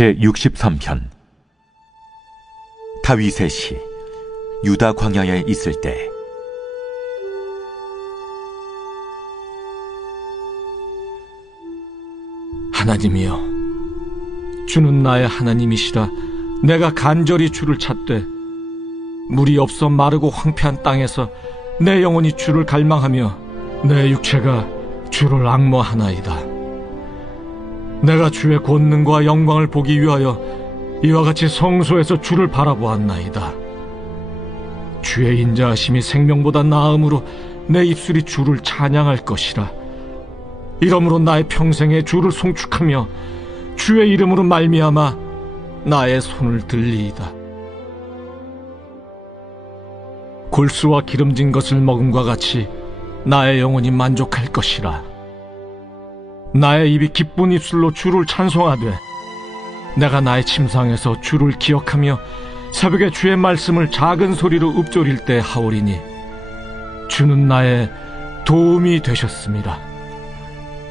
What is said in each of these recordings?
제63편. 다윗의 시. 유다 광야에 있을 때. 하나님이여, 주는 나의 하나님이시라. 내가 간절히 주를 찾되 물이 없어 마르고 황폐한 땅에서 내 영혼이 주를 갈망하며 내 육체가 주를 앙모하나이다. 내가 주의 권능과 영광을 보기 위하여 이와 같이 성소에서 주를 바라보았나이다. 주의 인자하심이 생명보다 나음으로 내 입술이 주를 찬양할 것이라. 이러므로 나의 평생에 주를 송축하며 주의 이름으로 말미암아 나의 손을 들리이다. 골수와 기름진 것을 먹음과 같이 나의 영혼이 만족할 것이라. 나의 입이 기쁜 입술로 주를 찬송하되 내가 나의 침상에서 주를 기억하며 새벽에 주의 말씀을 작은 소리로 읊조릴 때 하오리니 주는 나의 도움이 되셨습니다.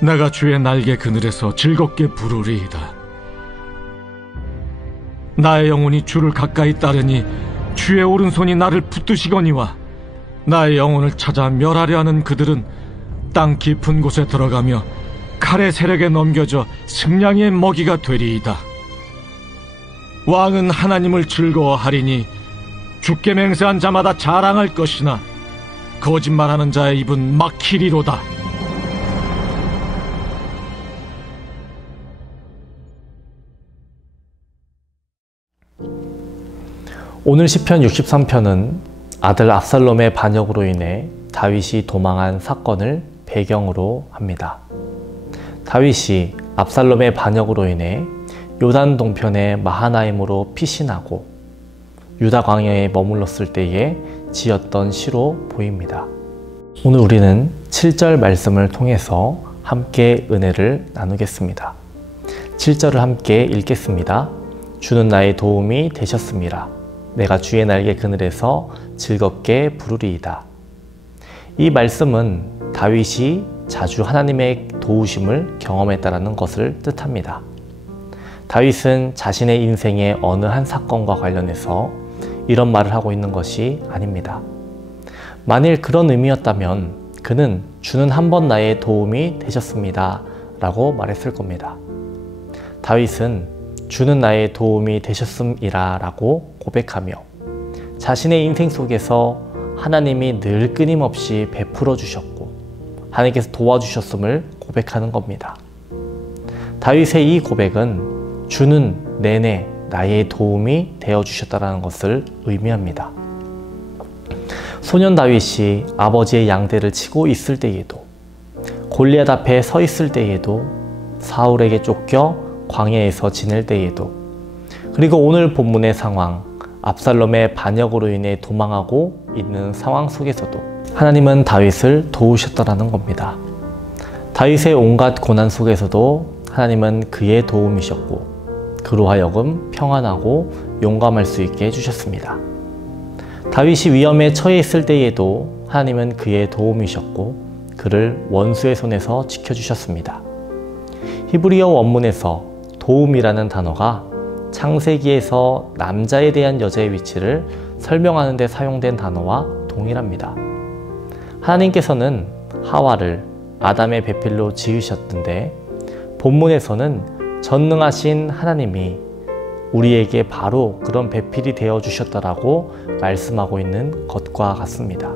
내가 주의 날개 그늘에서 즐겁게 부르리이다. 나의 영혼이 주를 가까이 따르니 주의 오른손이 나를 붙드시거니와 나의 영혼을 찾아 멸하려 하는 그들은 땅 깊은 곳에 들어가며 칼의 세력에 넘겨져 승냥이의 먹이가 되리이다. 왕은 하나님을 즐거워하리니 주께 맹세한 자마다 자랑할 것이나 거짓말하는 자의 입은 막히리로다. 오늘 시편 63편은 아들 압살롬의 반역으로 인해 다윗이 도망한 사건을 배경으로 합니다. 다윗이 압살롬의 반역으로 인해 요단 동편의 마하나임으로 피신하고 유다 광야에 머물렀을 때에 지었던 시로 보입니다. 오늘 우리는 7절 말씀을 통해서 함께 은혜를 나누겠습니다. 7절을 함께 읽겠습니다. 주는 나의 도움이 되셨습니다. 내가 주의 날개 그늘에서 즐겁게 부르리이다. 이 말씀은 다윗이 자주 하나님의 도우심을 경험했다는 것을 뜻합니다. 다윗은 자신의 인생의 어느 한 사건과 관련해서 이런 말을 하고 있는 것이 아닙니다. 만일 그런 의미였다면 그는 주는 한 번 나의 도움이 되셨습니다 라고 말했을 겁니다. 다윗은 주는 나의 도움이 되셨음이라 라고 고백하며 자신의 인생 속에서 하나님이 늘 끊임없이 베풀어 주셨고 하나님께서 도와주셨음을 고백하는 겁니다. 다윗의 이 고백은 주는 내내 나의 도움이 되어주셨다는 것을 의미합니다. 소년 다윗이 아버지의 양대를 치고 있을 때에도, 골리앗 앞에 서 있을 때에도, 사울에게 쫓겨 광야에서 지낼 때에도, 그리고 오늘 본문의 상황, 압살롬의 반역으로 인해 도망하고 있는 상황 속에서도 하나님은 다윗을 도우셨다는 겁니다. 다윗의 온갖 고난 속에서도 하나님은 그의 도움이셨고 그로 하여금 평안하고 용감할 수 있게 해주셨습니다. 다윗이 위험에 처해 있을 때에도 하나님은 그의 도움이셨고 그를 원수의 손에서 지켜주셨습니다. 히브리어 원문에서 도움이라는 단어가 창세기에서 남자에 대한 여자의 위치를 설명하는 데 사용된 단어와 동일합니다. 하나님께서는 하와를 아담의 배필로 지으셨던데 본문에서는 전능하신 하나님이 우리에게 바로 그런 배필이 되어 주셨다라고 말씀하고 있는 것과 같습니다.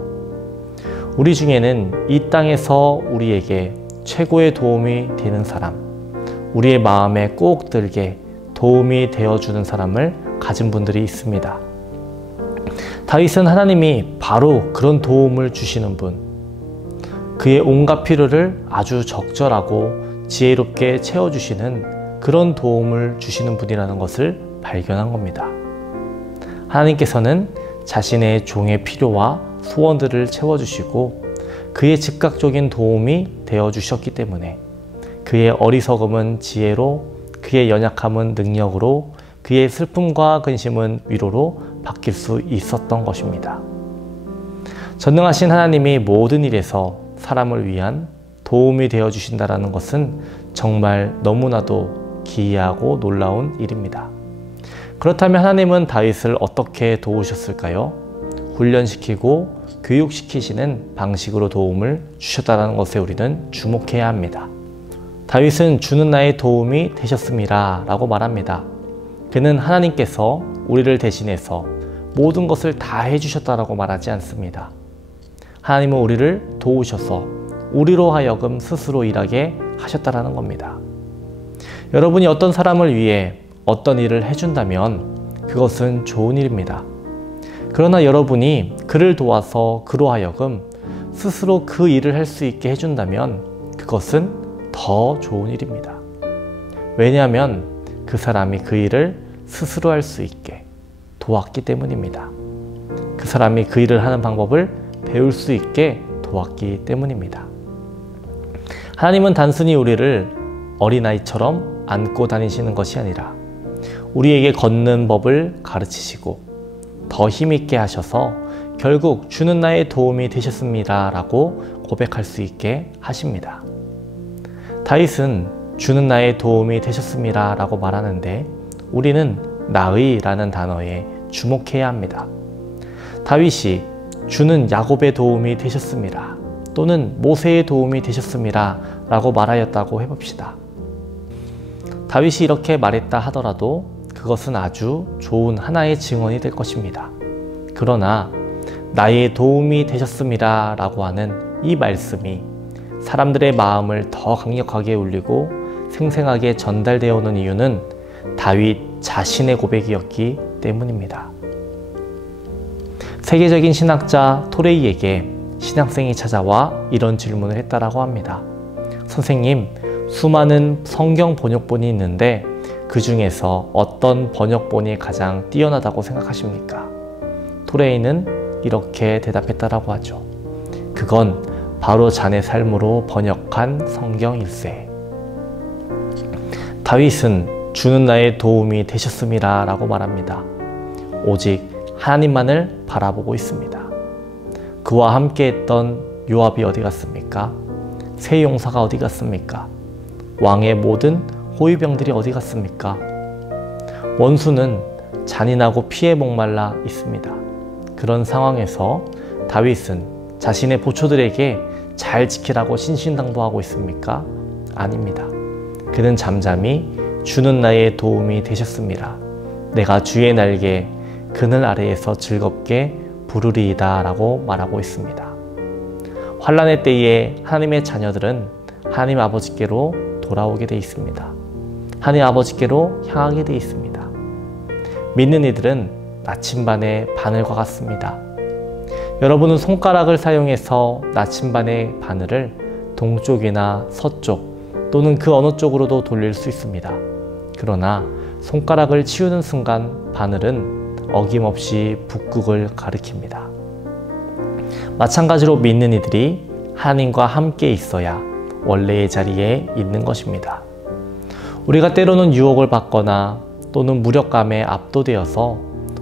우리 중에는 이 땅에서 우리에게 최고의 도움이 되는 사람, 우리의 마음에 꼭 들게 도움이 되어주는 사람을 가진 분들이 있습니다. 다윗은 하나님이 바로 그런 도움을 주시는 분, 그의 온갖 필요를 아주 적절하고 지혜롭게 채워주시는 그런 도움을 주시는 분이라는 것을 발견한 겁니다. 하나님께서는 자신의 종의 필요와 소원들을 채워주시고 그의 즉각적인 도움이 되어주셨기 때문에 그의 어리석음은 지혜로, 그의 연약함은 능력으로, 그의 슬픔과 근심은 위로로 바뀔 수 있었던 것입니다. 전능하신 하나님이 모든 일에서 사람을 위한 도움이 되어주신다는 것은 정말 너무나도 기이하고 놀라운 일입니다. 그렇다면 하나님은 다윗을 어떻게 도우셨을까요? 훈련시키고 교육시키시는 방식으로 도움을 주셨다는 것에 우리는 주목해야 합니다. 다윗은 주는 나의 도움이 되셨습니다 라고 말합니다. 그는 하나님께서 우리를 대신해서 모든 것을 다 해주셨다라고 말하지 않습니다. 하나님은 우리를 도우셔서 우리로 하여금 스스로 일하게 하셨다라는 겁니다. 여러분이 어떤 사람을 위해 어떤 일을 해준다면 그것은 좋은 일입니다. 그러나 여러분이 그를 도와서 그로 하여금 스스로 그 일을 할 수 있게 해준다면 그것은 더 좋은 일입니다. 왜냐하면 그 사람이 그 일을 스스로 할 수 있게 도왔기 때문입니다. 그 사람이 그 일을 하는 방법을 배울 수 있게 도왔기 때문입니다. 하나님은 단순히 우리를 어린아이처럼 안고 다니시는 것이 아니라 우리에게 걷는 법을 가르치시고 더 힘있게 하셔서 결국 주는 나의 도움이 되셨습니다 라고 고백할 수 있게 하십니다. 다윗은 주는 나의 도움이 되셨습니다 라고 말하는데 우리는 나의 라는 단어에 주목해야 합니다. 다윗이 주는 야곱의 도움이 되셨습니다 또는 모세의 도움이 되셨습니다 라고 말하였다고 해봅시다. 다윗이 이렇게 말했다 하더라도 그것은 아주 좋은 하나의 증언이 될 것입니다. 그러나 나의 도움이 되셨습니다 라고 하는 이 말씀이 사람들의 마음을 더 강력하게 울리고 생생하게 전달되어 오는 이유는 다윗 자신의 고백이었기 때문입니다. 세계적인 신학자 토레이에게 신학생이 찾아와 이런 질문을 했다라고 합니다. 선생님, 수많은 성경 번역본이 있는데 그 중에서 어떤 번역본이 가장 뛰어나다고 생각하십니까? 토레이는 이렇게 대답했다라고 하죠. 그건 바로 자네 삶으로 번역한 성경일세. 다윗은 주는 나의 도움이 되셨습니다 라고 말합니다. 오직 하나님만을 바라보고 있습니다. 그와 함께 했던 요압이 어디 갔습니까? 세 용사가 어디 갔습니까? 왕의 모든 호위병들이 어디 갔습니까? 원수는 잔인하고 피에 목말라 있습니다. 그런 상황에서 다윗은 자신의 보초들에게 잘 지키라고 신신당부하고 있습니까? 아닙니다. 그는 잠잠히 주는 나의 도움이 되셨습니다. 내가 주의 날개 그늘 아래에서 즐겁게 부르리이다 라고 말하고 있습니다. 환난의 때에 하나님의 자녀들은 하나님 아버지께로 돌아오게 되어 있습니다. 하나님 아버지께로 향하게 되어 있습니다. 믿는 이들은 나침반의 바늘과 같습니다. 여러분은 손가락을 사용해서 나침반의 바늘을 동쪽이나 서쪽 또는 그 어느 쪽으로도 돌릴 수 있습니다. 그러나 손가락을 치우는 순간 바늘은 어김없이 북극을 가리킵니다. 마찬가지로 믿는 이들이 하나님과 함께 있어야 원래의 자리에 있는 것입니다. 우리가 때로는 유혹을 받거나 또는 무력감에 압도되어서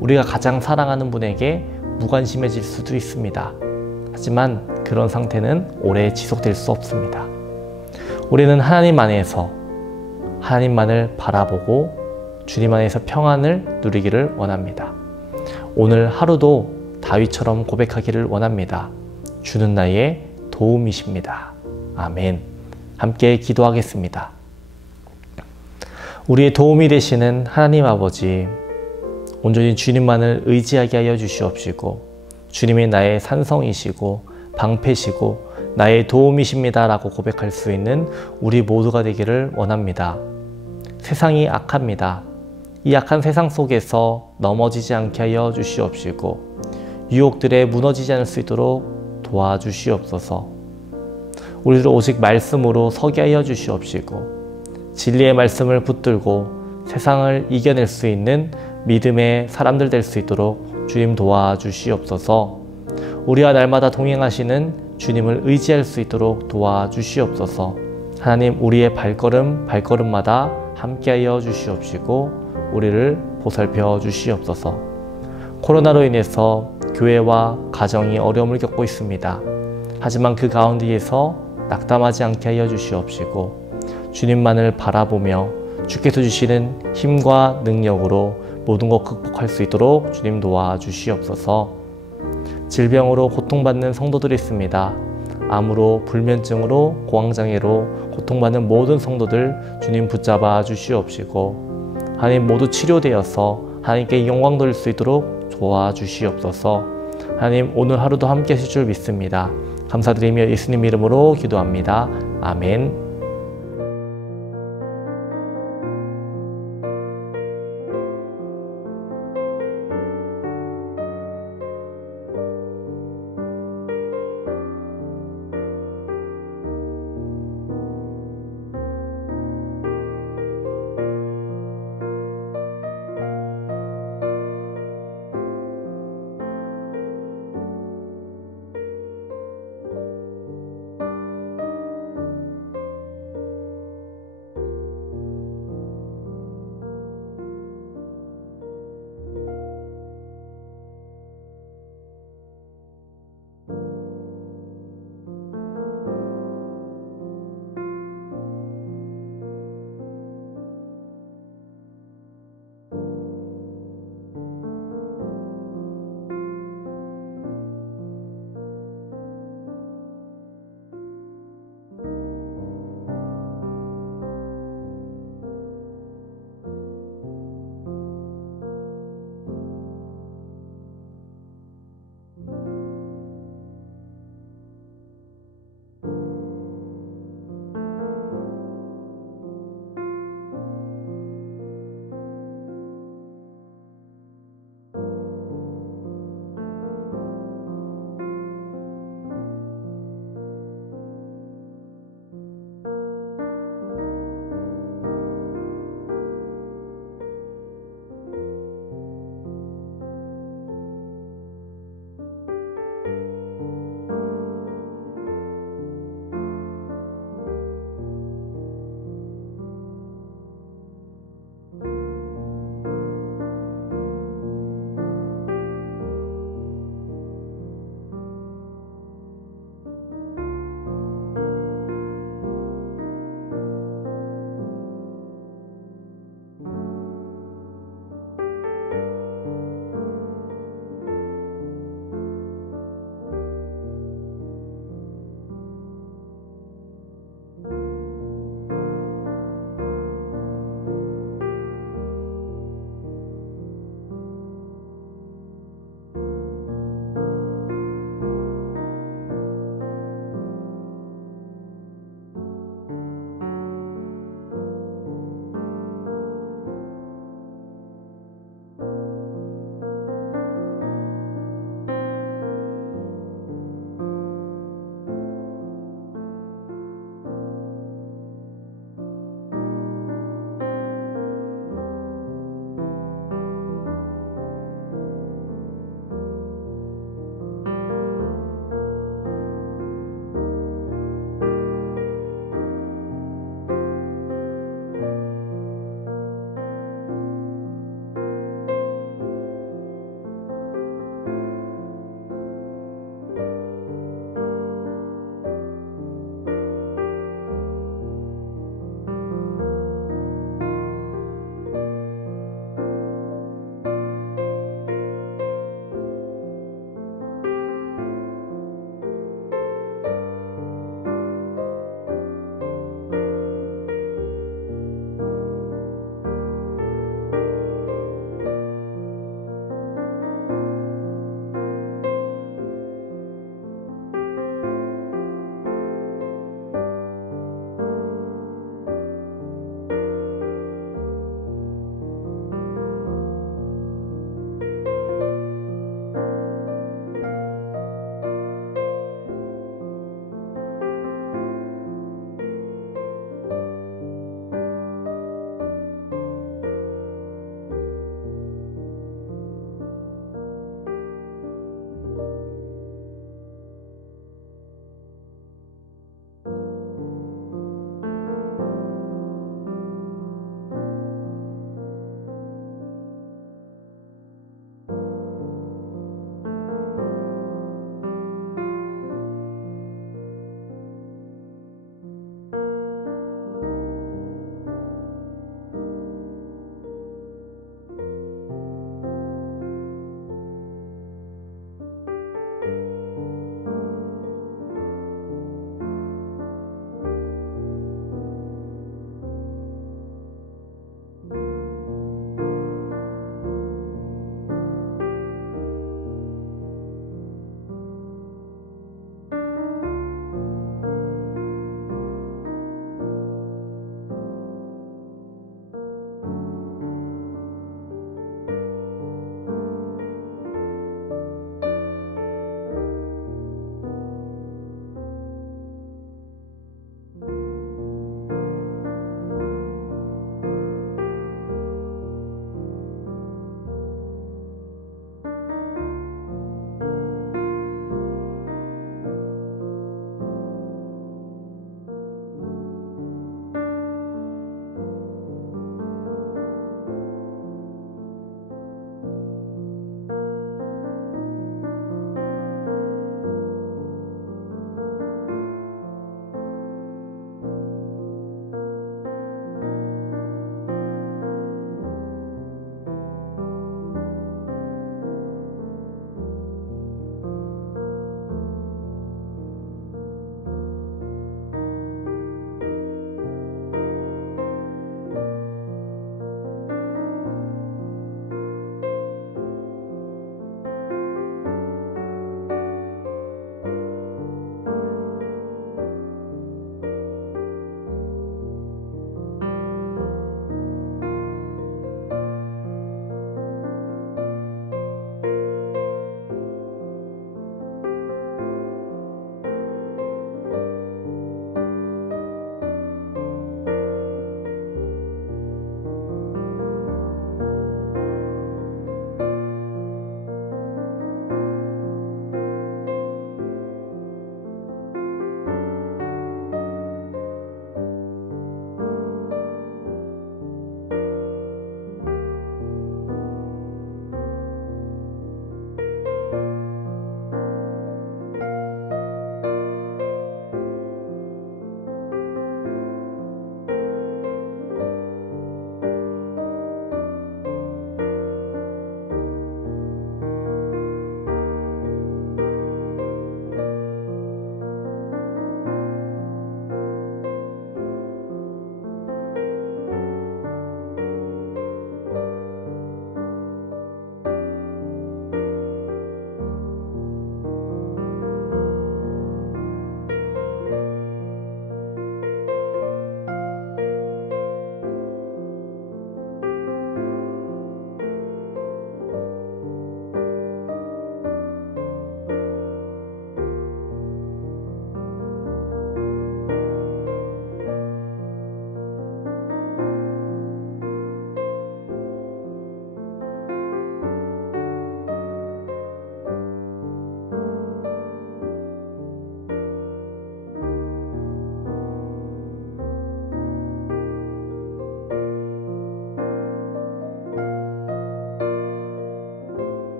우리가 가장 사랑하는 분에게 무관심해질 수도 있습니다. 하지만 그런 상태는 오래 지속될 수 없습니다. 우리는 하나님 안에서 하나님만을 바라보고 주님 안에서 평안을 누리기를 원합니다. 오늘 하루도 다윗처럼 고백하기를 원합니다. 주는 나의 도움이십니다. 아멘. 함께 기도하겠습니다. 우리의 도움이 되시는 하나님 아버지, 온전히 주님만을 의지하게 하여 주시옵시고 주님이 나의 산성이시고 방패시고 나의 도움이십니다 라고 고백할 수 있는 우리 모두가 되기를 원합니다. 세상이 악합니다. 이 악한 세상 속에서 넘어지지 않게 하여 주시옵시고 유혹들에 무너지지 않을 수 있도록 도와주시옵소서. 우리를 오직 말씀으로 서게 하여 주시옵시고 진리의 말씀을 붙들고 세상을 이겨낼 수 있는 믿음의 사람들 될 수 있도록 주님 도와주시옵소서. 우리와 날마다 동행하시는 주님을 의지할 수 있도록 도와주시옵소서. 하나님, 우리의 발걸음마다 함께하여 주시옵시고 우리를 보살펴 주시옵소서. 코로나로 인해서 교회와 가정이 어려움을 겪고 있습니다. 하지만 그 가운데에서 낙담하지 않게 하여 주시옵시고 주님만을 바라보며 주께서 주시는 힘과 능력으로 모든 것 극복할 수 있도록 주님 도와주시옵소서. 질병으로 고통받는 성도들이 있습니다. 암으로, 불면증으로, 공황장애로 고통받는 모든 성도들 주님 붙잡아 주시옵시고, 하나님 모두 치료되어서 하나님께 영광 돌릴 수 있도록 도와주시옵소서. 하나님 오늘 하루도 함께 하실 줄 믿습니다. 감사드리며 예수님 이름으로 기도합니다. 아멘.